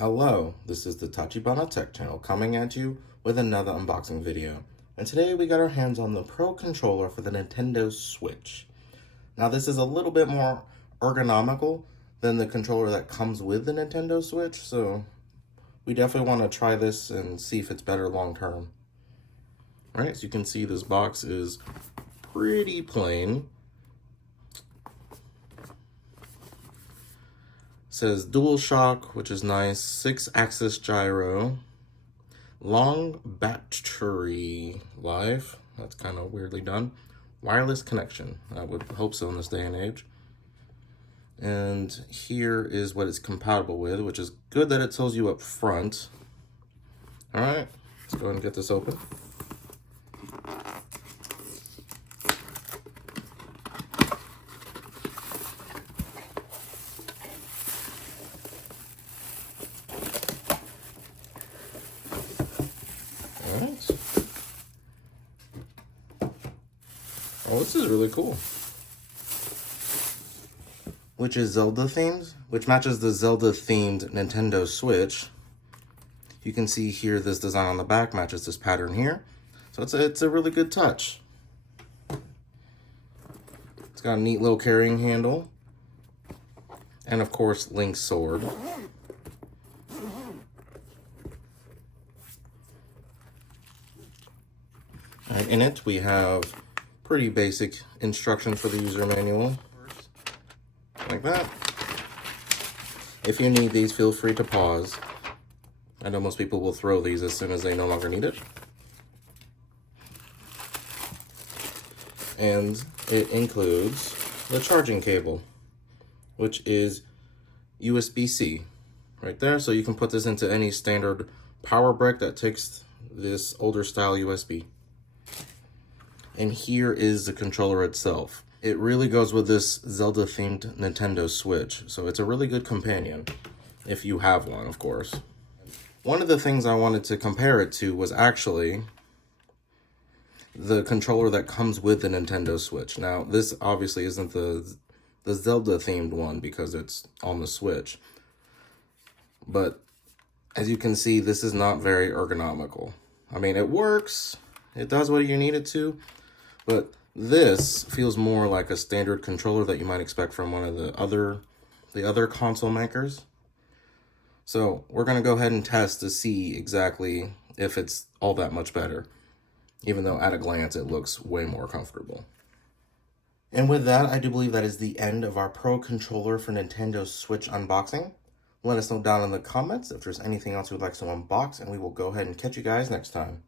Hello, this is the Tachibana Tech channel coming at you with another unboxing video. And today we got our hands on the Pro Controller for the Nintendo Switch. Now this is a little bit more ergonomical than the controller that comes with the Nintendo Switch, so we definitely want to try this and see if it's better long term. Alright, so you can see this box is pretty plain. Says DualShock, which is nice, 6-axis gyro, long battery life, that's kind of weirdly done, wireless connection, I would hope so in this day and age. And here is what it's compatible with, which is good that it tells you up front. All right, let's go ahead and get this open. Alright. Oh, this is really cool. Which is Zelda themed, which matches the Zelda themed Nintendo Switch. You can see here this design on the back matches this pattern here. So it's a really good touch. It's got a neat little carrying handle. And of course, Link's sword. And in it, we have pretty basic instructions for the user manual, like that. If you need these, feel free to pause. I know most people will throw these as soon as they no longer need it. And it includes the charging cable, which is USB-C right there. So you can put this into any standard power brick that takes this older style USB. And here is the controller itself. It really goes with this Zelda themed Nintendo Switch, so it's a really good companion, if you have one, of course. One of the things I wanted to compare it to was actually the controller that comes with the Nintendo Switch. Now, this obviously isn't the Zelda themed one because it's on the Switch, but as you can see, this is not very ergonomical. I mean, it works, it does what you need it to, but this feels more like a standard controller that you might expect from one of the other console makers. So we're going to go ahead and test to see exactly if it's all that much better, even though at a glance it looks way more comfortable. And with that, I do believe that is the end of our Pro Controller for Nintendo Switch unboxing. Let us know down in the comments if there's anything else you'd like to unbox, and we will go ahead and catch you guys next time.